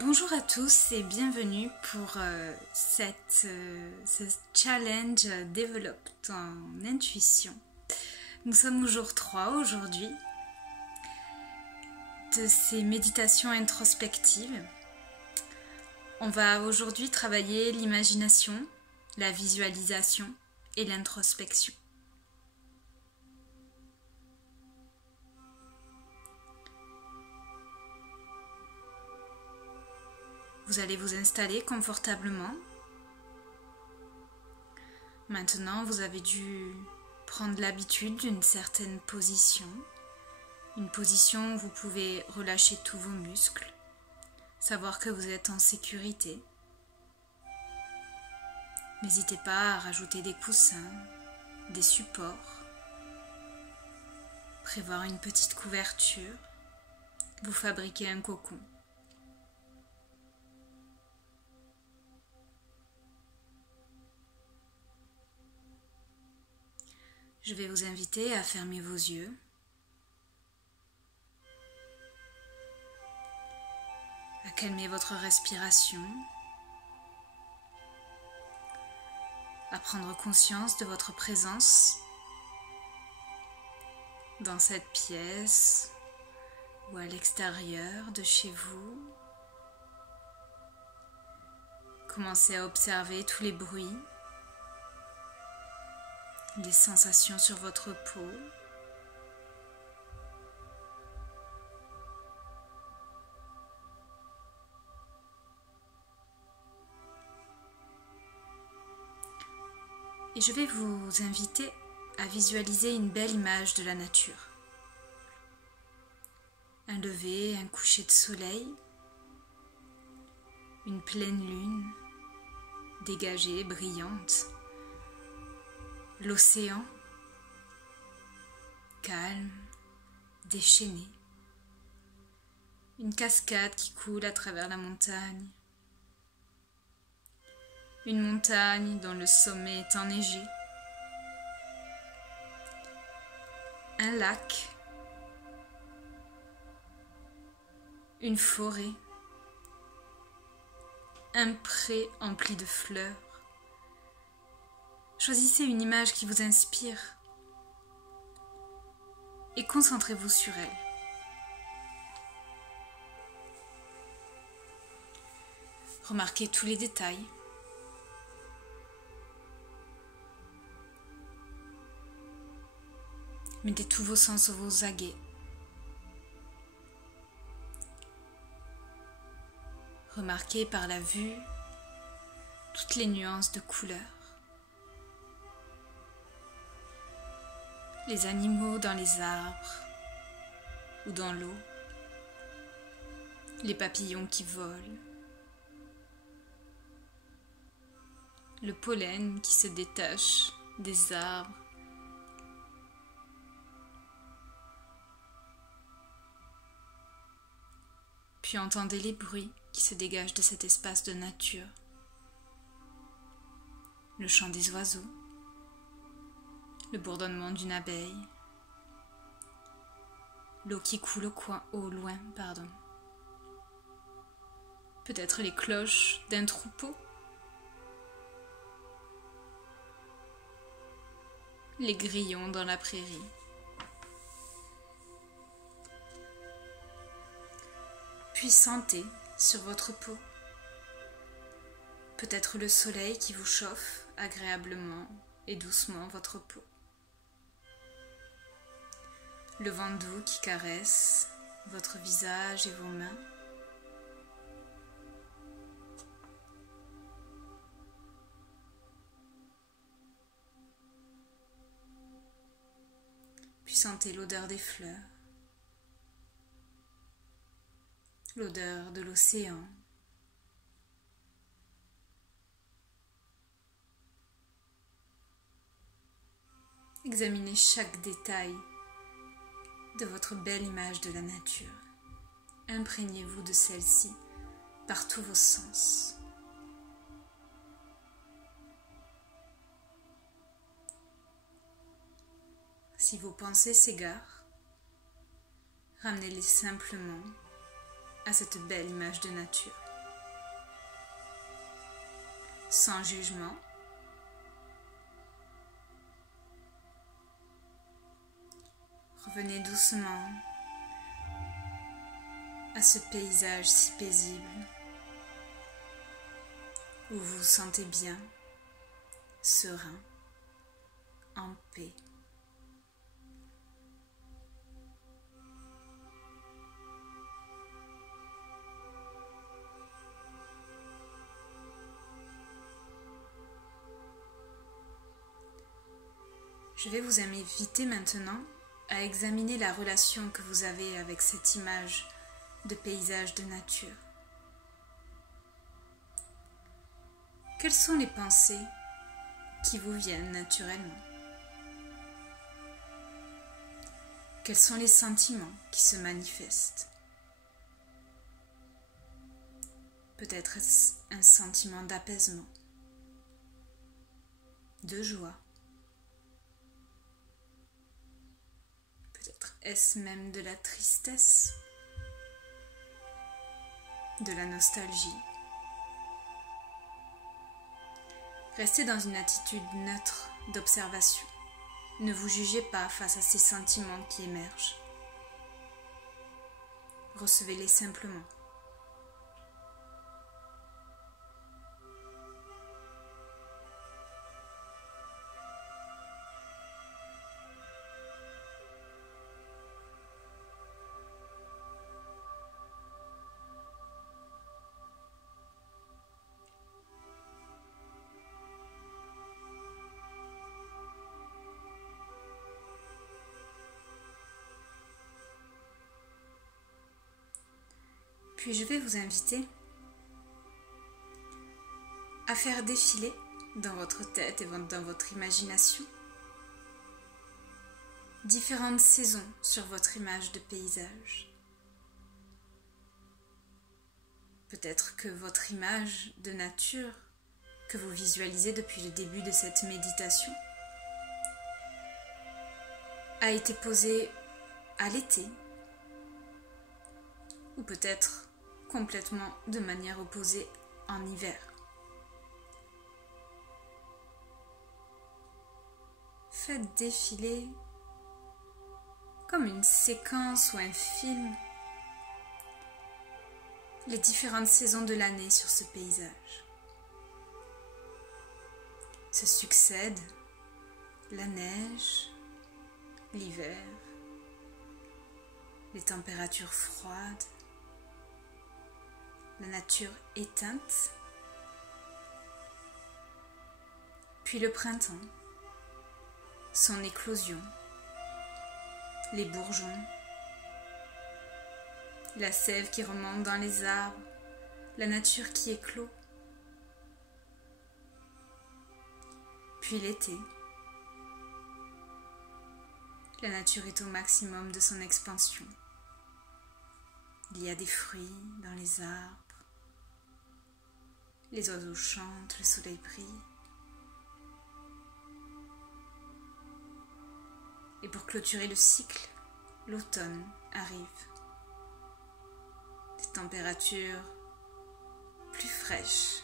Bonjour à tous et bienvenue pour ce challenge Développe ton intuition. Nous sommes au jour 3 aujourd'hui de ces méditations introspectives. On va aujourd'hui travailler l'imagination, la visualisation et l'introspection. Vous allez vous installer confortablement. Maintenant, vous avez dû prendre l'habitude d'une certaine position. Une position où vous pouvez relâcher tous vos muscles, savoir que vous êtes en sécurité. N'hésitez pas à rajouter des coussins, des supports, prévoir une petite couverture, vous fabriquez un cocon. Je vais vous inviter à fermer vos yeux. À calmer votre respiration. À prendre conscience de votre présence dans cette pièce ou à l'extérieur de chez vous. Commencez à observer tous les bruits, les sensations sur votre peau. Et je vais vous inviter à visualiser une belle image de la nature. Un lever, un coucher de soleil, une pleine lune, dégagée, brillante. L'océan, calme, déchaîné. Une cascade qui coule à travers la montagne. Une montagne dont le sommet est enneigé. Un lac. Une forêt. Un pré empli de fleurs. Choisissez une image qui vous inspire et concentrez-vous sur elle. Remarquez tous les détails. Mettez tous vos sens aux aguets. Remarquez par la vue toutes les nuances de couleurs. Les animaux dans les arbres ou dans l'eau, les papillons qui volent, le pollen qui se détache des arbres, puis entendez les bruits qui se dégagent de cet espace de nature, le chant des oiseaux, le bourdonnement d'une abeille, l'eau qui coule au loin, peut-être les cloches d'un troupeau, les grillons dans la prairie. Puis sentez sur votre peau, peut-être le soleil qui vous chauffe agréablement et doucement votre peau. Le vent doux qui caresse votre visage et vos mains. Puis sentez l'odeur des fleurs, l'odeur de l'océan. Examinez chaque détail de votre belle image de la nature. Imprégnez-vous de celle-ci par tous vos sens. Si vos pensées s'égarent, ramenez-les simplement à cette belle image de nature. sans jugement. Revenez doucement à ce paysage si paisible où vous vous sentez bien, serein, en paix. Je vais vous inviter maintenant à examiner la relation que vous avez avec cette image de paysage de nature. Quelles sont les pensées qui vous viennent naturellement? Quels sont les sentiments qui se manifestent? Peut-être est-ce un sentiment d'apaisement, de joie. Peut-être est-ce même de la tristesse, de la nostalgie. Restez dans une attitude neutre d'observation. Ne vous jugez pas face à ces sentiments qui émergent. Recevez-les simplement. Puis je vais vous inviter à faire défiler dans votre tête et dans votre imagination différentes saisons sur votre image de paysage. Peut-être que votre image de nature que vous visualisez depuis le début de cette méditation a été posée à l'été, ou peut-être complètement de manière opposée en hiver. Faites défiler comme une séquence ou un film les différentes saisons de l'année sur ce paysage. Se succèdent la neige, l'hiver, les températures froides, la nature éteinte, puis le printemps, son éclosion, les bourgeons, la sève qui remonte dans les arbres, la nature qui éclot, puis l'été. La nature est au maximum de son expansion. Il y a des fruits dans les arbres, les oiseaux chantent, le soleil brille. Et pour clôturer le cycle, l'automne arrive. Des températures plus fraîches,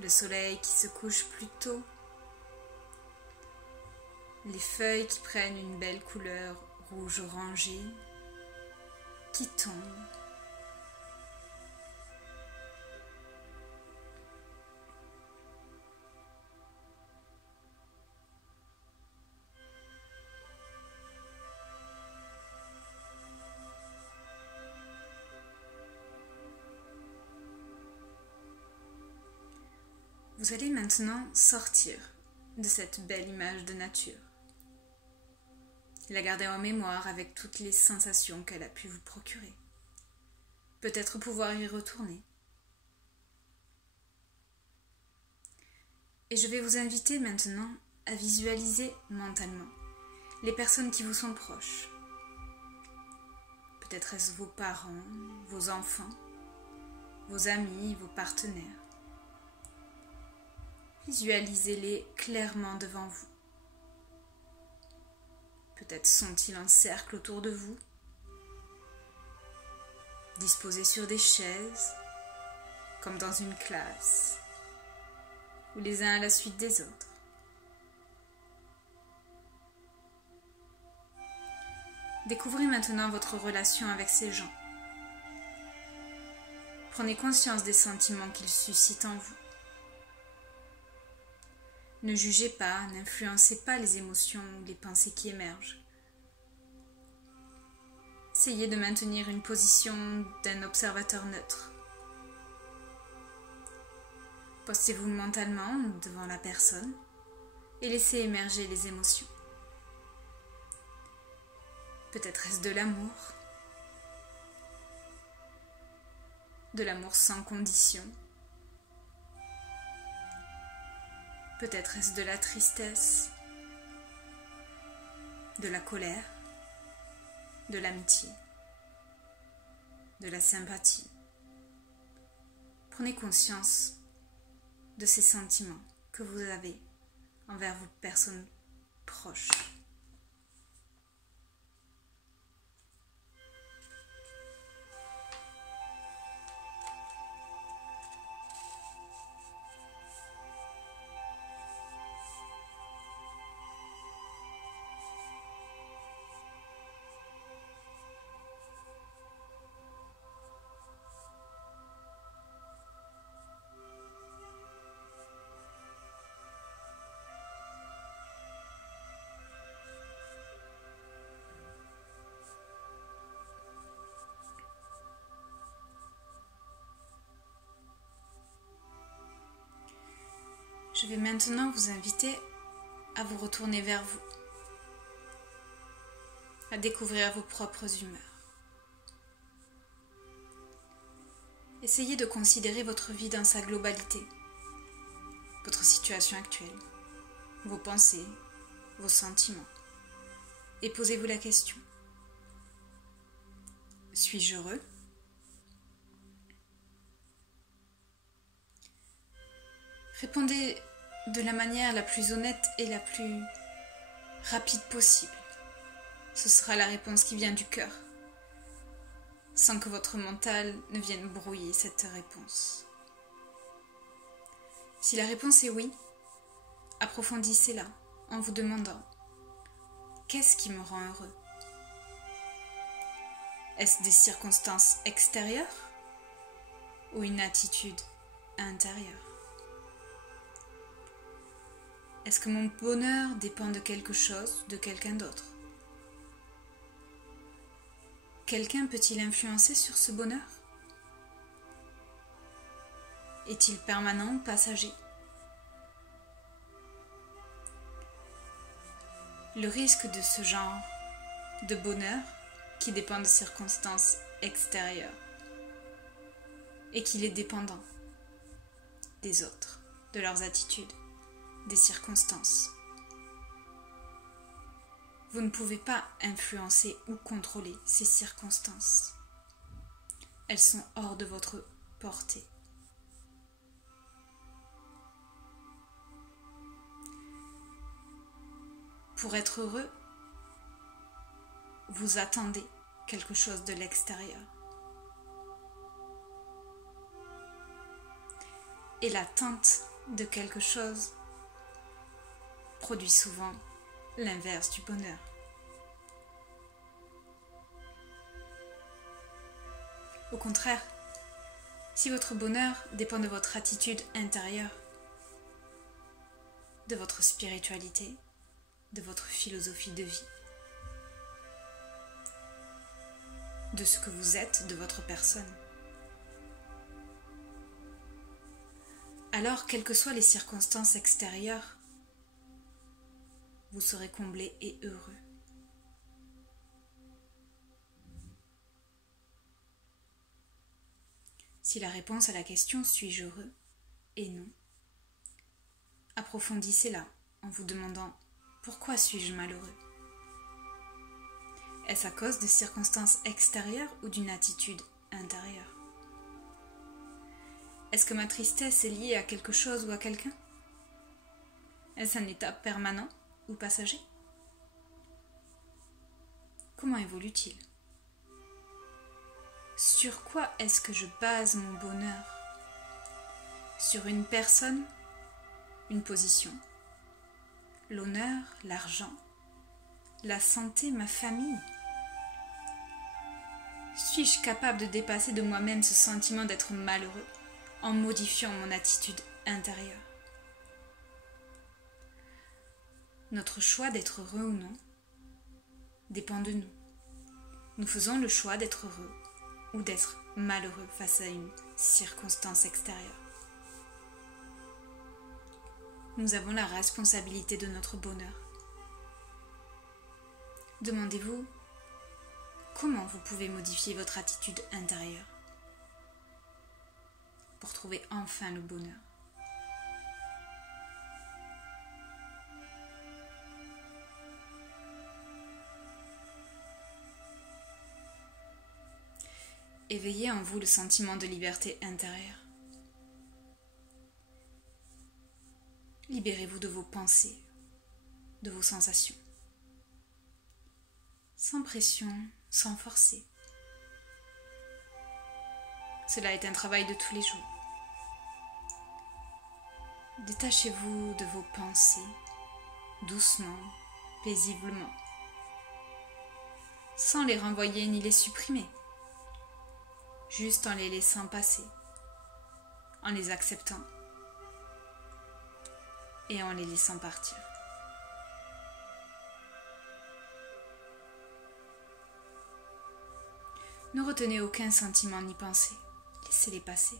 le soleil qui se couche plus tôt, les feuilles qui prennent une belle couleur rouge orangé, qui tombent. Vous allez maintenant sortir de cette belle image de nature. La garder en mémoire avec toutes les sensations qu'elle a pu vous procurer. Peut-être pouvoir y retourner. Et je vais vous inviter maintenant à visualiser mentalement les personnes qui vous sont proches. Peut-être est-ce vos parents, vos enfants, vos amis, vos partenaires. Visualisez-les clairement devant vous. Peut-être sont-ils en cercle autour de vous, disposés sur des chaises, comme dans une classe, ou les uns à la suite des autres. Découvrez maintenant votre relation avec ces gens. Prenez conscience des sentiments qu'ils suscitent en vous. Ne jugez pas, n'influencez pas les émotions ou les pensées qui émergent. Essayez de maintenir une position d'un observateur neutre. Postez-vous mentalement devant la personne et laissez émerger les émotions. Peut-être est-ce de l'amour sans condition. Peut-être est-ce de la tristesse, de la colère, de l'amitié, de la sympathie. Prenez conscience de ces sentiments que vous avez envers vos personnes proches. Je vais maintenant vous inviter à vous retourner vers vous, à découvrir vos propres humeurs. Essayez de considérer votre vie dans sa globalité, votre situation actuelle, vos pensées, vos sentiments, et posez-vous la question. Suis-je heureux ? Répondez de la manière la plus honnête et la plus rapide possible. Ce sera la réponse qui vient du cœur, sans que votre mental ne vienne brouiller cette réponse. Si la réponse est oui, approfondissez-la en vous demandant « Qu'est-ce qui me rend heureux ?» Est-ce des circonstances extérieures ou une attitude intérieure ? Est-ce que mon bonheur dépend de quelque chose, de quelqu'un d'autre ? Quelqu'un peut-il influencer sur ce bonheur ? Est-il permanent ou passager ? Le risque de ce genre de bonheur, qui dépend de circonstances extérieures, est qu'il est dépendant des autres, de leurs attitudes, des circonstances. Vous ne pouvez pas influencer ou contrôler ces circonstances. Elles sont hors de votre portée. Pour être heureux, vous attendez quelque chose de l'extérieur. Et l'attente de quelque chose produit souvent l'inverse du bonheur. Au contraire, si votre bonheur dépend de votre attitude intérieure, de votre spiritualité, de votre philosophie de vie, de ce que vous êtes, de votre personne, alors, quelles que soient les circonstances extérieures, vous serez comblé et heureux. Si la réponse à la question « suis-je heureux ?» est non, approfondissez-la en vous demandant « pourquoi suis-je malheureux ?» Est-ce à cause de circonstances extérieures ou d'une attitude intérieure ? Est-ce que ma tristesse est liée à quelque chose ou à quelqu'un ? Est-ce un état permanent ou passager ? Comment évolue-t-il ? Sur quoi est-ce que je base mon bonheur ? Sur une personne une position, l'honneur, l'argent, la santé, ma famille. Suis-je capable de dépasser de moi-même ce sentiment d'être malheureux en modifiant mon attitude intérieure? Notre choix d'être heureux ou non dépend de nous. Nous faisons le choix d'être heureux ou d'être malheureux face à une circonstance extérieure. Nous avons la responsabilité de notre bonheur. Demandez-vous comment vous pouvez modifier votre attitude intérieure pour trouver enfin le bonheur. Éveillez en vous le sentiment de liberté intérieure. Libérez-vous de vos pensées, de vos sensations. Sans pression, sans forcer. Cela est un travail de tous les jours. Détachez-vous de vos pensées, doucement, paisiblement, sans les renvoyer ni les supprimer, juste en les laissant passer, en les acceptant et en les laissant partir. Ne retenez aucun sentiment ni pensée, laissez-les passer.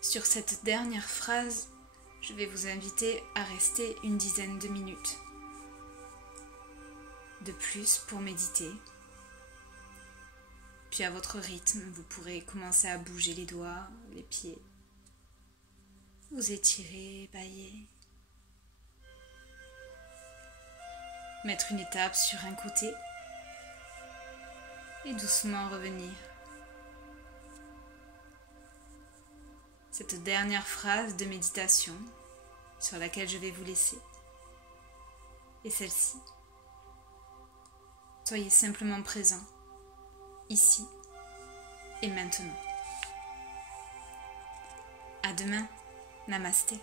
Sur cette dernière phrase, je vais vous inviter à rester une dizaine de minutes de plus pour méditer. Puis à votre rythme, vous pourrez commencer à bouger les doigts, les pieds, vous étirer, bâiller. Mettre une étape sur un côté et doucement revenir. Cette dernière phrase de méditation sur laquelle je vais vous laisser est celle-ci. Soyez simplement présent, ici et maintenant. À demain, namasté.